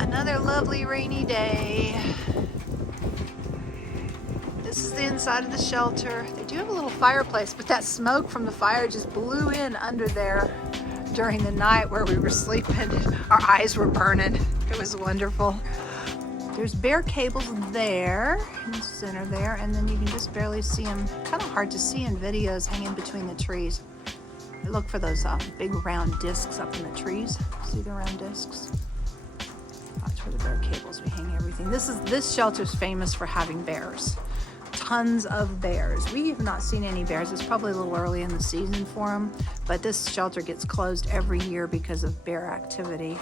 Another lovely rainy day. This is the inside of the shelter. They do have a little fireplace, but that smoke from the fire just blew in under there during the night where we were sleeping. Our eyes were burning. It was wonderful. There's bear cables there in the center there, and then you can just barely see them. Kind of hard to see in videos hanging between the trees. I look for those big round discs up in the trees. See the round discs? That's where the bear cables, we hang everything. This shelter's famous for having bears. Tons of bears. We have not seen any bears. It's probably a little early in the season for them, but this shelter gets closed every year because of bear activity.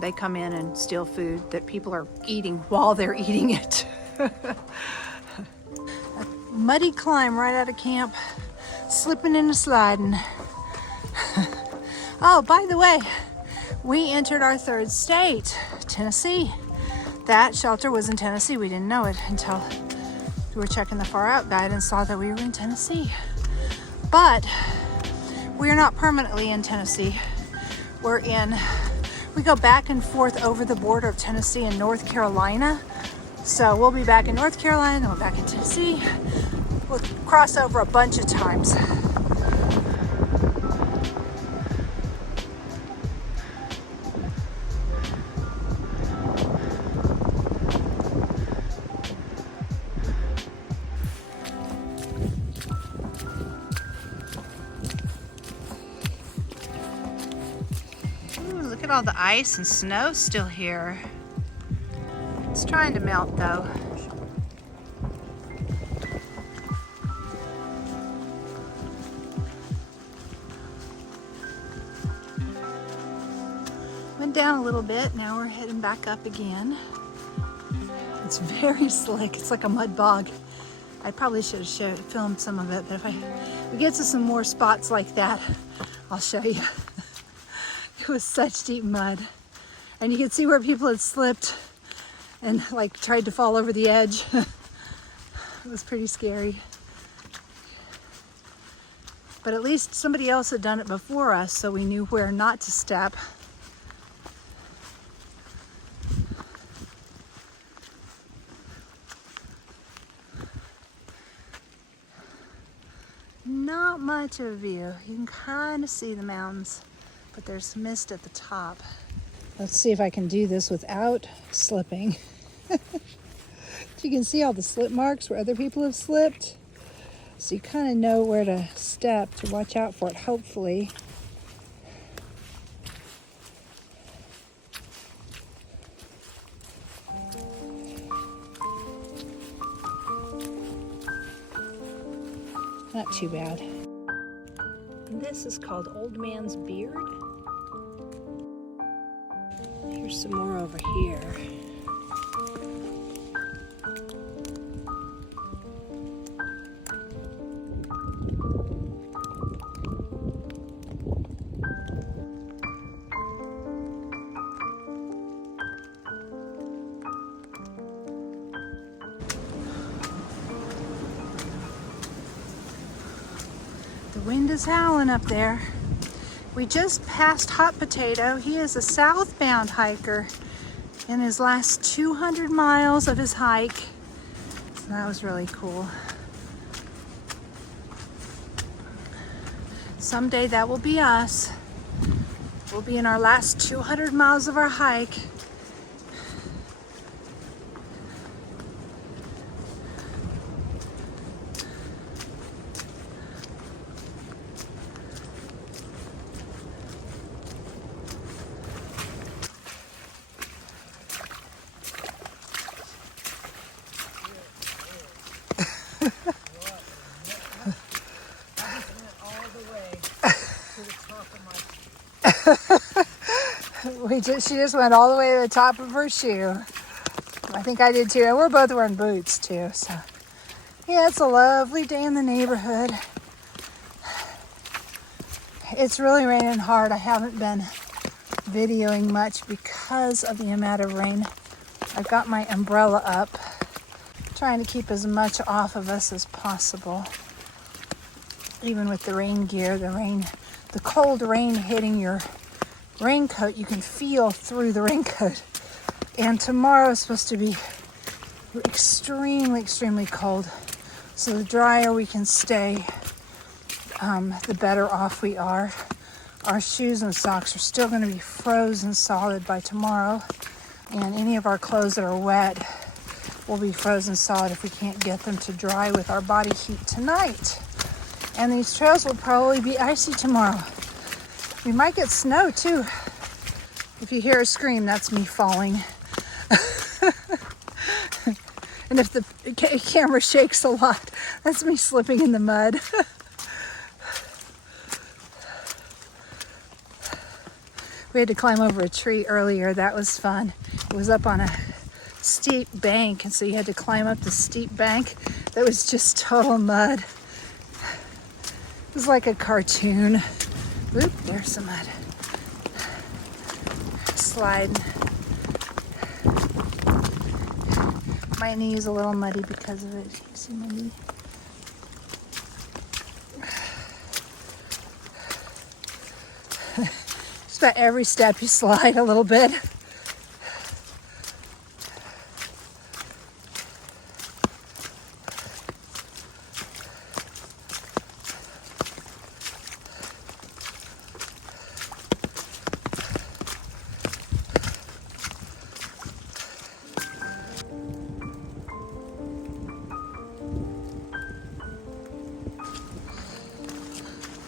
They come in and steal food that people are eating while they're eating it. A muddy climb right out of camp, slipping and sliding. Oh, by the way, we entered our third state, Tennessee. That shelter was in Tennessee. We didn't know it until we were checking the Far Out guide and saw that we were in Tennessee. But we're not permanently in Tennessee. We go back and forth over the border of Tennessee and North Carolina. So we'll be back in North Carolina, then we're back in Tennessee. We'll cross over a bunch of times. Look at all the ice and snow still here. It's trying to melt though. Went down a little bit, now we're heading back up again. It's very slick, it's like a mud bog. I probably should have filmed some of it, but if we get to some more spots like that, I'll show you. It was such deep mud, and you could see where people had slipped and like tried to fall over the edge. It was pretty scary, but at least somebody else had done it before us, so we knew where not to step. Not much of a view. You can kind of see the mountains, but there's mist at the top. Let's see if I can do this without slipping. You can see all the slip marks where other people have slipped. So you kind of know where to step to watch out for it, hopefully. Not too bad. This is called Old Man's Beard. Here's some more over here. The wind is howling up there. We just passed Hot Potato. He is a southbound hiker in his last 200 miles of his hike. So that was really cool. Someday that will be us. We'll be in our last 200 miles of our hike. She just went all the way to the top of her shoe. I think I did too, and we're both wearing boots too. So yeah, it's a lovely day in the neighborhood. It's really raining hard. I haven't been videoing much because of the amount of rain. I've got my umbrella up trying to keep as much off of us as possible. Even with the rain gear, the cold rain hitting your raincoat, you can feel through the raincoat. And tomorrow is supposed to be extremely, extremely cold. So the drier we can stay, the better off we are. Our shoes and socks are still going to be frozen solid by tomorrow. And any of our clothes that are wet will be frozen solid if we can't get them to dry with our body heat tonight. And these trails will probably be icy tomorrow. We might get snow too. If you hear a scream, that's me falling. And if the camera shakes a lot, that's me slipping in the mud. We had to climb over a tree earlier. That was fun. It was up on a steep bank, and so you had to climb up the steep bank that was just total mud. It was like a cartoon. Oop, there's some mud. Sliding. My knee is a little muddy because of it. You see my knee? Just about every step you slide a little bit.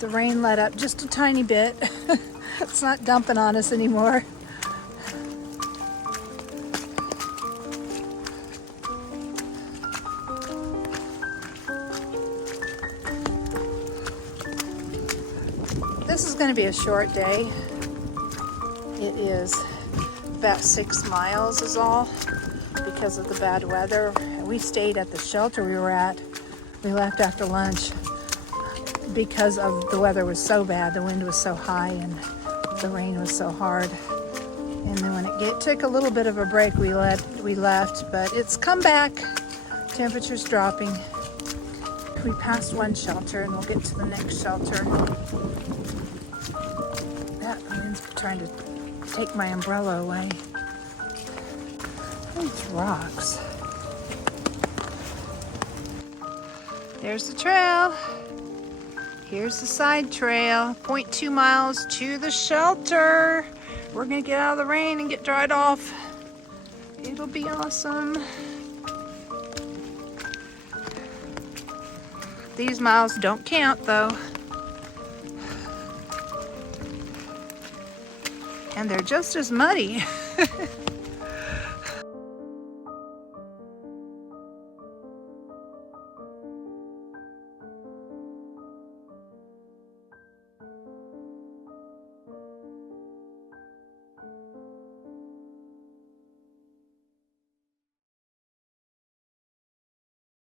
The rain let up just a tiny bit. It's not dumping on us anymore. This is going to be a short day. It is about 6 miles is all because of the bad weather. We stayed at the shelter we were at. We left after lunch because of the weather was so bad. The wind was so high and the rain was so hard. And then when it took a little bit of a break, we left, but it's come back. Temperature's dropping. We passed one shelter and we'll get to the next shelter. That wind's trying to take my umbrella away. These rocks. There's the trail. Here's the side trail, 0.2 miles to the shelter. We're gonna get out of the rain and get dried off. It'll be awesome. These miles don't count though. And they're just as muddy.